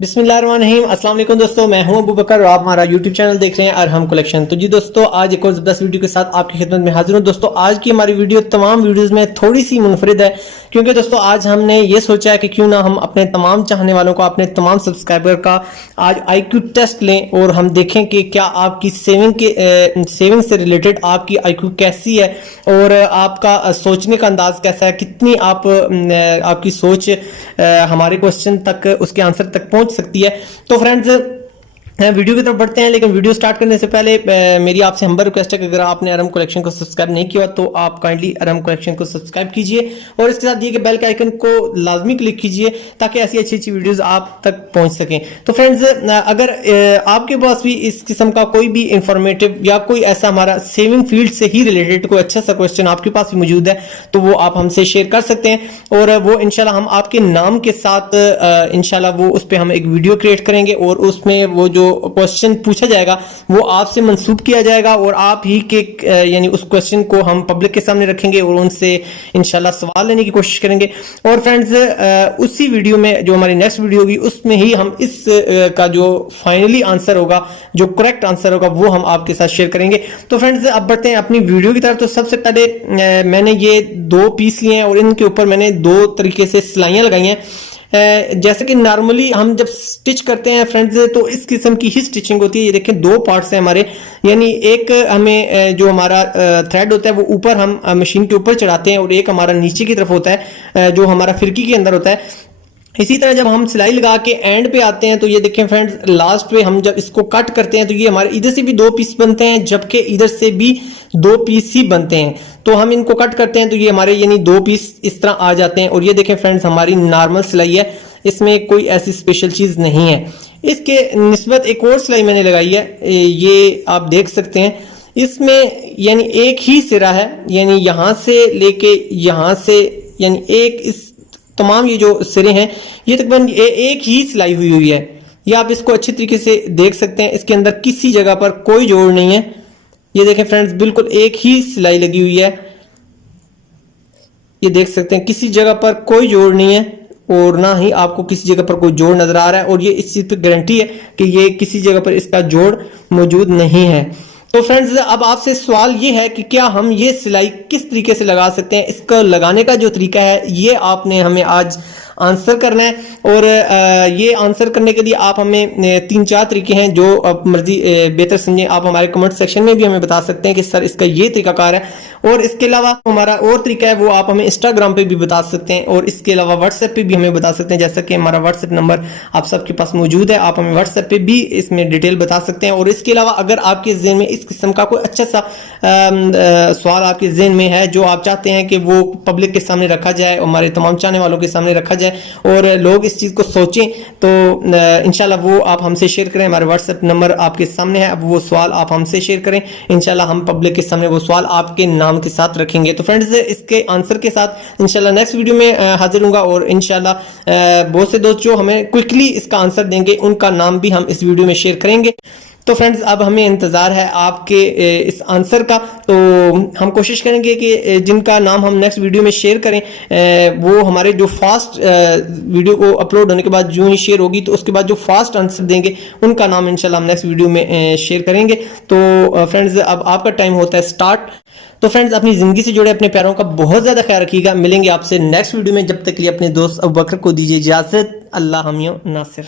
बिस्मिल्लाहिर्रहमानिर्रहीम। अस्सलाम वालेकुम दोस्तों, मैं हूं अबू बकर और आप हमारा यूट्यूब चैनल देख रहे हैं अरहम कलेक्शन। तो जी दोस्तों, आज एक और ज़बरदस्त वीडियो के साथ आपकी खिदमत में हाजिर हूं। दोस्तों, आज की हमारी वीडियो तमाम वीडियोस में थोड़ी सी मुनफरिद है, क्योंकि दोस्तों आज हमने ये सोचा है कि क्यों ना हम अपने तमाम चाहने वालों का, अपने तमाम सब्सक्राइबर का आज IQ टेस्ट लें और हम देखें कि क्या आपकी सेविंग से रिलेटेड आपकी IQ कैसी है और आपका सोचने का अंदाज कैसा है, कितनी आपकी सोच हमारे क्वेश्चन तक, उसके आंसर तक पहुंच सकती है। तो फ्रेंड्स, वीडियो की तरफ बढ़ते हैं, लेकिन वीडियो स्टार्ट करने से पहले मेरी आपसे हम्बर रिक्वेस्ट है कि अगर आपने अरहम कलेक्शन को सब्सक्राइब नहीं किया तो आप काइंडली अरहम कलेक्शन को सब्सक्राइब कीजिए और इसके साथ दिए गए बेल के आइकन को लाजमी क्लिक कीजिए ताकि ऐसी अच्छी अच्छी वीडियोस आप तक पहुंच सकें। तो फ्रेंड्स, अगर आपके पास भी इस किस्म का कोई भी इंफॉर्मेटिव या कोई ऐसा हमारा सेविंग फील्ड से ही रिलेटेड कोई अच्छा सा क्वेश्चन आपके पास भी मौजूद है तो वो आप हमसे शेयर कर सकते हैं और वो इंशाल्लाह हम आपके नाम के साथ इंशाल्लाह वो उस पर हम एक वीडियो क्रिएट करेंगे और उसमें वो जो क्वेश्चन पूछा जाएगा वो आपसे मंसूब किया जाएगा और आप ही के यानी उस क्वेश्चन को हम पब्लिक के सामने रखेंगे और उनसे इंशाल्लाह सवाल लेने की कोशिश करेंगे। और फ्रेंड्स, उसी वीडियो में जो हमारी नेक्स्ट वीडियो होगी उसमें ही हम इस का जो फाइनली आंसर होगा, जो करेक्ट आंसर होगा, वो हम आपके साथ शेयर करेंगे। तो फ्रेंड्स, अब बढ़ते हैं अपनी वीडियो की तरफ। तो सबसे पहले मैंने ये 2 पीस लिए हैं और इनके ऊपर मैंने 2 तरीके से सिलाइयां लगाई हैं। जैसे कि नॉर्मली हम जब स्टिच करते हैं फ्रेंड्स तो इस किस्म की ही स्टिचिंग होती है। ये देखें, 2 पार्ट्स हैं हमारे, यानी एक हमें जो हमारा थ्रेड होता है वो ऊपर हम मशीन के ऊपर चढ़ाते हैं और एक हमारा नीचे की तरफ होता है जो हमारा फिरकी के अंदर होता है। इसी तरह जब हम सिलाई लगा के एंड पे आते हैं तो ये देखें फ्रेंड्स, लास्ट पे हम जब इसको कट करते हैं तो ये हमारे इधर से भी 2 पीस बनते हैं जबकि इधर से भी 2 पीस ही बनते हैं। तो हम इनको कट करते हैं तो ये हमारे यानी 2 पीस इस तरह आ जाते हैं। और ये देखें फ्रेंड्स, हमारी नॉर्मल सिलाई है, इसमें कोई ऐसी स्पेशल चीज नहीं है। इसके निस्बत एक और सिलाई मैंने लगाई है, ये आप देख सकते हैं। इसमें यानी एक ही सिरा है, यानी यहां से लेके यहां से, यानी एक इस तमाम ये जो सिरे हैं ये तकरीबन एक ही सिलाई हुई है। ये आप इसको अच्छी तरीके से देख सकते हैं, इसके अंदर किसी जगह पर कोई जोड़ नहीं है। ये देखें फ्रेंड्स, बिल्कुल एक ही सिलाई लगी हुई है। ये देख सकते हैं, किसी जगह पर कोई जोड़ नहीं है और ना ही आपको किसी जगह पर कोई जोड़ नजर आ रहा है और ये इस चीज पर गारंटी है कि ये किसी जगह पर इसका जोड़ मौजूद नहीं है। तो फ्रेंड्स, अब आपसे सवाल ये है कि क्या हम ये सिलाई किस तरीके से लगा सकते हैं। इसका लगाने का जो तरीका है ये आपने हमें आज आंसर करना है और ये आंसर करने के लिए आप हमें 3-4 तरीके हैं जो आप मर्जी बेहतर समझें। आप हमारे कमेंट सेक्शन में भी हमें बता सकते हैं कि सर इसका ये तरीकाकार है, और इसके अलावा हमारा और तरीका है वो आप हमें इंस्टाग्राम पे भी बता सकते हैं और इसके अलावा व्हाट्सएप पे भी हमें बता सकते हैं। जैसा कि हमारा व्हाट्सएप नंबर आप सबके पास मौजूद है, आप हमें व्हाट्सएप पे भी इसमें डिटेल बता सकते हैं। और इसके अलावा अगर आपके जहन में इस किस्म का कोई अच्छा सा सवाल आपके जहन में है जो आप चाहते हैं कि वो पब्लिक के सामने रखा जाए, हमारे तमाम चाहने वालों के सामने रखा जाए और लोग इस चीज को सोचें, तो इंशाल्लाह वो आप हमसे शेयर करें। हमारे व्हाट्सएप नंबर आपके सामने है, अब वो सवाल आप हमसे शेयर करें, इंशाल्लाह हम पब्लिक के सामने वो सवाल आपके नाम के साथ रखेंगे। तो फ्रेंड्स, इसके आंसर के साथ इंशाल्लाह नेक्स्ट वीडियो में हाजिर होऊंगा और इंशाल्लाह बहुत से दोस्त जो हमें क्विकली इसका आंसर देंगे उनका नाम भी हम इस वीडियो में शेयर करेंगे। तो फ्रेंड्स, अब हमें इंतजार है आपके इस आंसर का, तो हम कोशिश करेंगे कि जिनका नाम हम नेक्स्ट वीडियो में शेयर करें वो हमारे जो फास्ट वीडियो को अपलोड होने के बाद जो ही शेयर होगी तो उसके बाद जो फास्ट आंसर देंगे उनका नाम इंशाल्लाह हम नेक्स्ट वीडियो में शेयर करेंगे। तो फ्रेंड्स, अब आपका टाइम होता है स्टार्ट। तो फ्रेंड्स, अपनी जिंदगी से जुड़े अपने प्यारों का बहुत ज्यादा ख्याल रखिएगा। मिलेंगे आपसे नेक्स्ट वीडियो में, जब तक के लिए अपने दोस्त अबू बकर को दीजिए इजाजत। अल्लाह हमियो नासिर।